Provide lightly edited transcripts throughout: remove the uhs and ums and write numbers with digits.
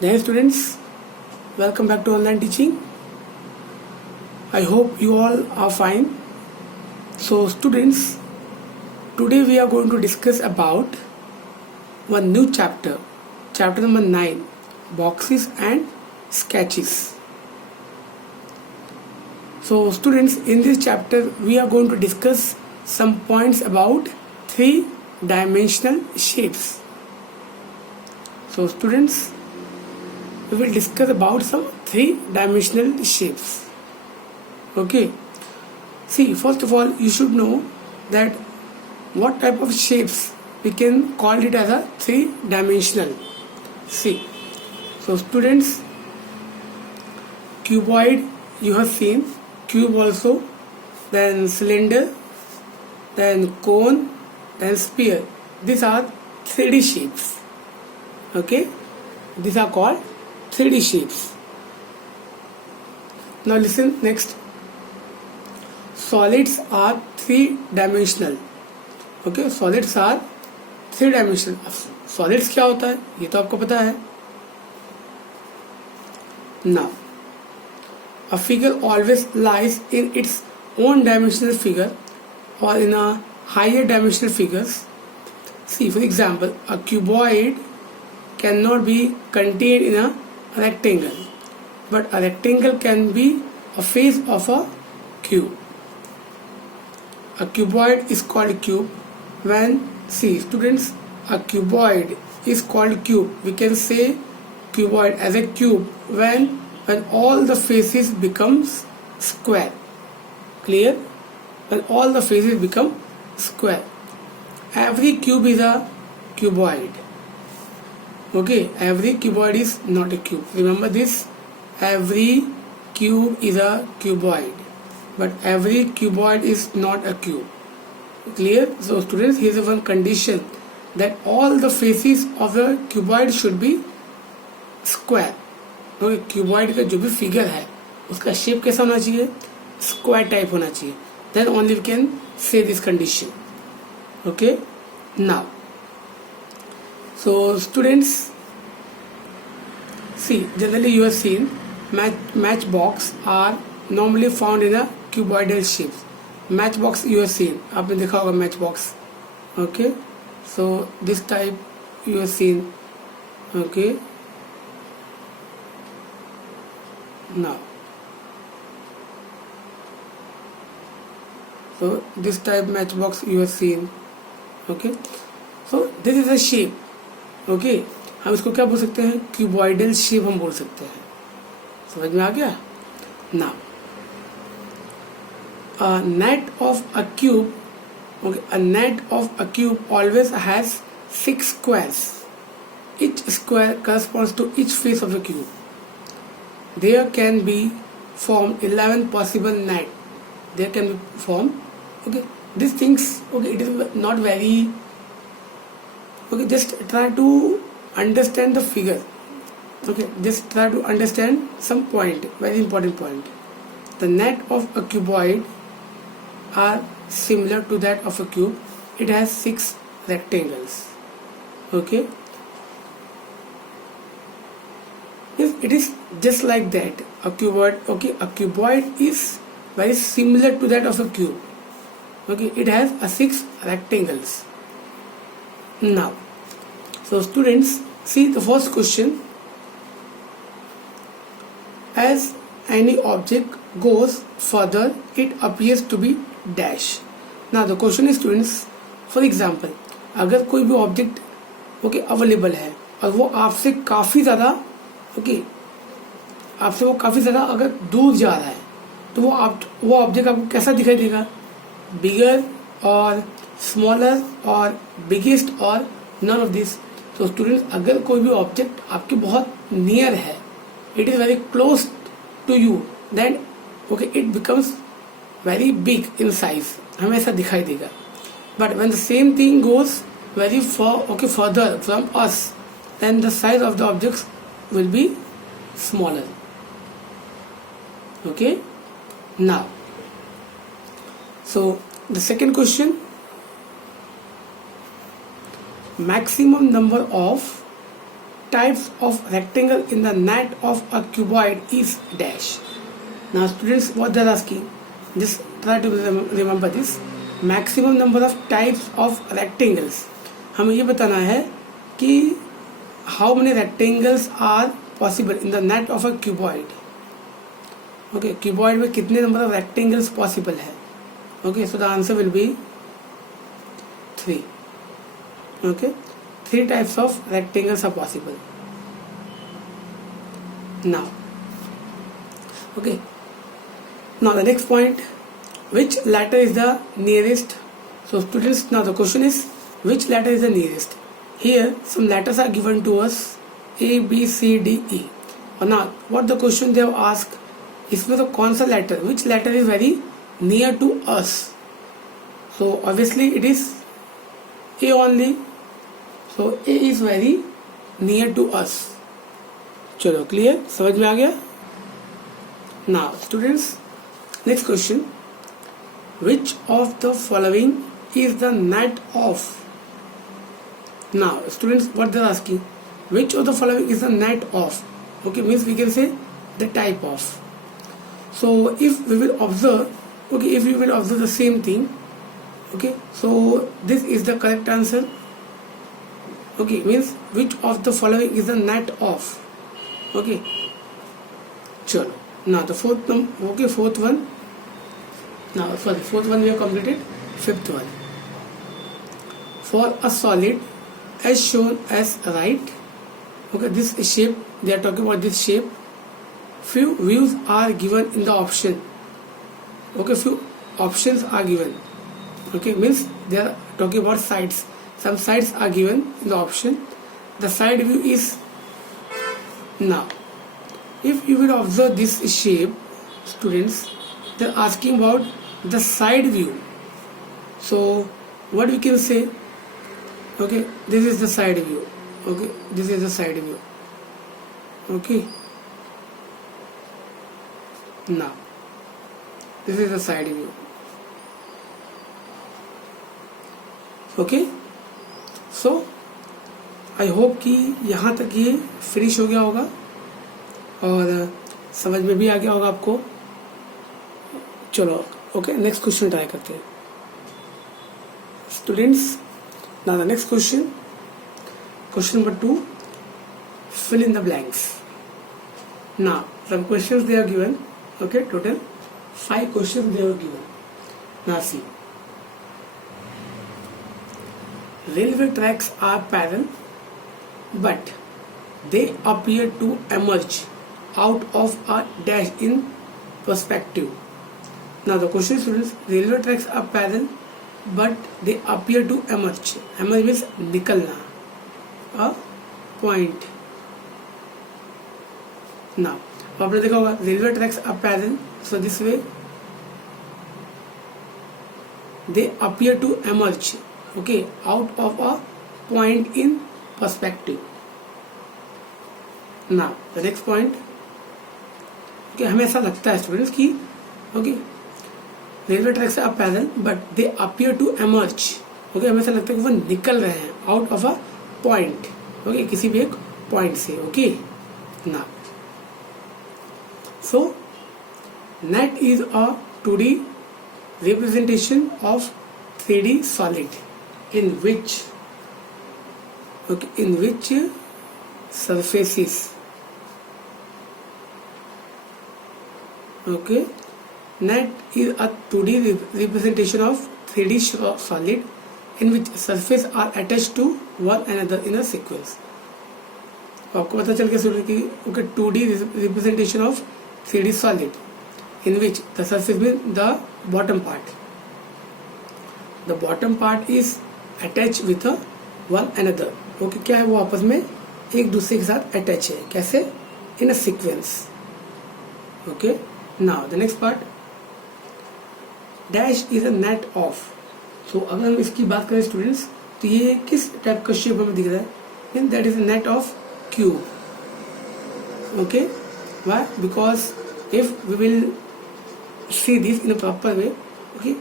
Dear students, welcome back to online teaching. I hope you all are fine. So students, today we are going to discuss about one new chapter, chapter number 9, boxes and sketches. So students, in this chapter we are going to discuss some points about three-dimensional shapes. So students, we will discuss about some three-dimensional shapes. Okay. See, first of all, you should know that what type of shapes we can call it as a three-dimensional. See, so students, cuboid you have seen, cube also, then cylinder, then cone, then sphere. These are 3D shapes. Okay, these are called 3D shapes. Now listen next. Solids are three-dimensional. Okay, solids are three-dimensional. Solids क्या होता है ये तो आपको पता है. Now, a figure always lies in its own dimensional figure or in a higher dimensional figures. See, for example, a cuboid cannot be contained in a rectangle, but a rectangle can be a face of a cube. A cuboid is called cube when, see students, a cuboid is called cube. We can say cuboid as a cube when all the faces becomes square. Clear? When all the faces become square. Every cube is a cuboid. Okay, every cuboid is not a cube. Remember this, every cube is a cuboid, but every cuboid is not a cube. Clear? So students, here is one condition that all the faces of the cuboid should be square. Okay, cuboid का जो भी figure है उसका shape कैसा होना चाहिए, square type होना चाहिए. Then only we can say this condition. Okay, now. So students, see, generally you have seen matchbox are normally found in a cuboidal shapes. Matchbox you have seen, आपने देखा होगा matchbox. Okay, so this type you have seen. Okay, now, so this type matchbox you have seen. Okay, so this is a shape. Okay, हम इसको क्या बोल सकते हैं, cuboidal shape हम बोल सकते हैं. समझ में आ गया. Now a net of a cube, okay, a net of a cube always has 6 squares. Each square corresponds to each face of the cube. There can be formed 11 possible net. There can be formed. Okay, these things, okay, it is not very. Okay, just try to understand the figure. Okay, just try to understand some point, very important point. The net of a cuboid are similar to that of a cube. It has 6 rectangles. Okay, if it is just like that, a cuboid. Okay, a cuboid is very similar to that of a cube. Okay, it has a 6 rectangles. Now, so students, see the first question. As any object goes further, it appears to be dash. Now the question is students, for example, अगर कोई भी object okay available है और वो आपसे काफ़ी ज़्यादा आपसे वो काफ़ी ज़्यादा अगर दूर जा रहा है तो वो ऑब्जेक्ट आपको कैसा दिखाई देगा, बिगर और स्मॉलर और बिगेस्ट और नन ऑफ दिस. तो स्टूडेंट्स, अगर कोई भी ऑब्जेक्ट आपके बहुत नियर है, it is very close to you, then okay it becomes very big in size, हमें ऐसा दिखाई देगा. But when the same thing goes very further from us, then the size of the objects will be smaller. Okay, now so the second question, maximum number of types of rectangle in the net of a cuboid is dash. Now students, what they are asking, just try to remember this. Maximum number of types of rectangles, हमें ये बताना है कि how many rectangles are possible in the net of a cuboid. Okay, cuboid में कितने number of rectangles possible है. Okay, so the answer will be 3. Okay, 3 types of rectangles are possible. Now, okay, now the next point, which letter is the nearest? So students, now the question is, which letter is the nearest? Here some letters are given to us, A, B, C, D, E. और now what the question they have asked, इसमें तो कौन सा letter, which letter is very near to us? So obviously it is A only. So A is very near to us. चलो clear, समझ में आ गया. Now students, next question, which of the following is the net of? Now students, what they are asking, which of the following is the net of? Okay, means we can say the type of. So if we will observe, okay, if we will observe the same thing, okay, so this is the correct answer. Okay, means which of the following is the net of? Okay, chalo. Now the fourth one. Now sorry, fourth one we have completed. Fifth one. For a solid as shown as right. Okay, this shape, they are talking about this shape. Few views are given in the option. Okay, few options are given. Okay, means they are talking about sides. Some sides are given in the option. The side view is, now if you will observe this shape, students, they are asking about the side view. So what we can say, okay, this is the side view. Okay, this is the side view. Okay, now this is the side view. Okay, so I hope कि यहाँ तक ये finish हो गया होगा और समझ में भी आ गया होगा आपको. चलो ओके, नेक्स्ट क्वेश्चन ट्राई करते हैं students. Now the next question, question number 2, fill in the blanks. Now some questions they are given. Okay, total 5 questions they are given. Now see, railway tracks are parallel but they appear to emerge out of a dash in perspective. Now the question is, students, railway tracks are parallel but they appear to emerge. Emerge means निकलना, a point. Now आपने देखा होगा railway tracks are parallel, so this way they appear to emerge, okay, out of a point in perspective. Now the next point, okay, हमें ऐसा लगता है students कि okay, railway tracks are parallel but they appear to emerge. Okay, हमें ऐसा लगता है कि वो निकल रहे हैं out of a point. Okay, किसी भी एक पॉइंट से. ओके, ना so net is a 2D representation of 3D solid in which surfaces, okay, net is a 2D representation of 3D solid in which surfaces are attached to one another in a sequence. आपको पता चल गया कि okay, 2D representation of 3D solid in which the surface means the bottom part. The bottom part is attached with one another. Okay, क्या है वो आपस में एक दूसरे के साथ अटैच है. कैसे? In a sequence. Okay, now the next part, dash is a net of. So अगर हम इसकी बात करें स्टूडेंट्स, तो ये किस टाइप का शेप हमें दिख रहा है? Then that is a net of cube. Okay, why? Because if we will see this in a proper way, okay,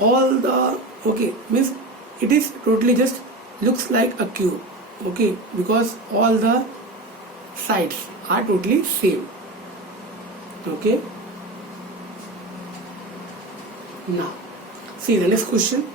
all the, okay, means it is totally just looks like a cube. okay, because all the sides are totally same. Okay, now see the next question.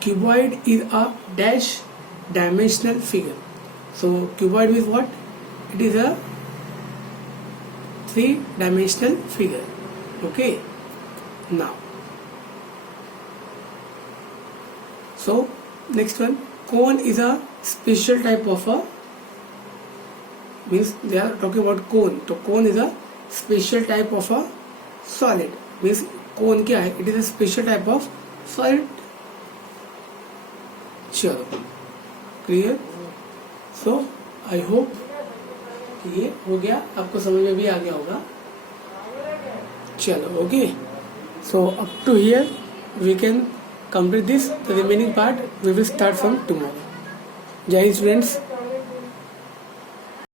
Cuboid is a dash dimensional figure. So cuboid means what? It is a three-dimensional figure. Okay, now so next one, cone is a special type of a, means they are talking about cone. So cone is a special type of a solid, means cone क्या है? It is a special type of solid. चलो clear. So I hope ये हो गया, आपको समझ में भी आ गया होगा. चलो okay. So up to here we can complete this. The remaining part we will start from tomorrow. Jai Hind students.